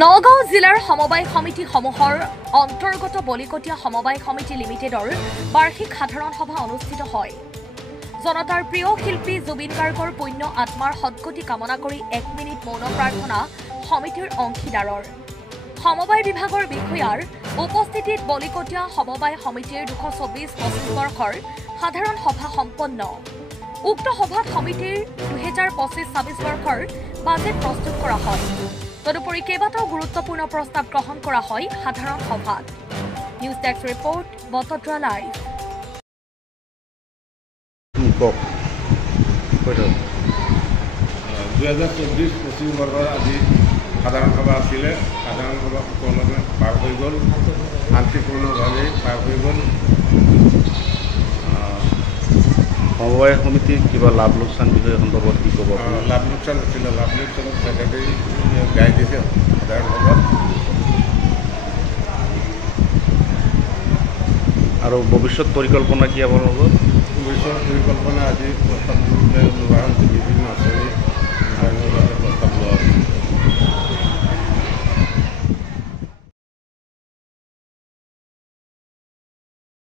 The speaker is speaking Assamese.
নগাঁও জিলাৰ সমবায় সমিতিসমূহৰ অন্তৰ্গত বলিকটীয়া সমবায় সমিতি লিমিটেডৰ বাৰ্ষিক সাধাৰণ সভা অনুষ্ঠিত হয়। জনতাৰ প্ৰিয় শিল্পী জুবিন গাৰ্গৰ পুণ্য আত্মাৰ সদ্গতি কামনা কৰি 1 মিনিট মৌন প্ৰাৰ্থনা সমিতিৰ অংশীদাৰৰ সমবায় বিভাগৰ বিষয়াৰ উপস্থিতিত বলিকটীয়া সমবায় সমিতিৰ 224-25 বৰ্ষৰ সাধাৰণ সভা সম্পন্ন। উক্ত সভাত সমিতিৰ 2025-26 বৰ্ষৰ বাজেট প্ৰস্তুত কৰা হয়। তদুপৰি কেইবাটাও গুৰুত্বপূৰ্ণ প্ৰস্তাৱ গ্ৰহণ কৰা হয় সাধাৰণ সভাত। নিউজ ডেস্ক ৰিপৰ্ট বতদ্ৰা লাইভ। 2024-25 বৰ্ষৰ আজি সাধাৰণ সভা আছিলে। সাধাৰণ সভা সুকলমে পাৰ হৈ গ'ল, শান্তিপূৰ্ণভাৱে পাৰ হৈ গ'ল। সমবায় সমিতিৰ কিবা লাভ লোকচান বিষয়ে সন্দৰ্ভত কি ক'ব? লাভ লোকচান আছিলে, লাভ লোকচানৰ ছেক্ৰেটাৰী গাই দিছে সাধাৰণ সভাত। আৰু ভৱিষ্যত পৰিকল্পনা কি আপোনালোকৰ? ভৱিষ্যত পৰিকল্পনা আজি প্ৰস্তাৱ লোৱা হৈছে, বিভিন্ন আঁচনি প্ৰস্তাৱ লোৱা হৈছে।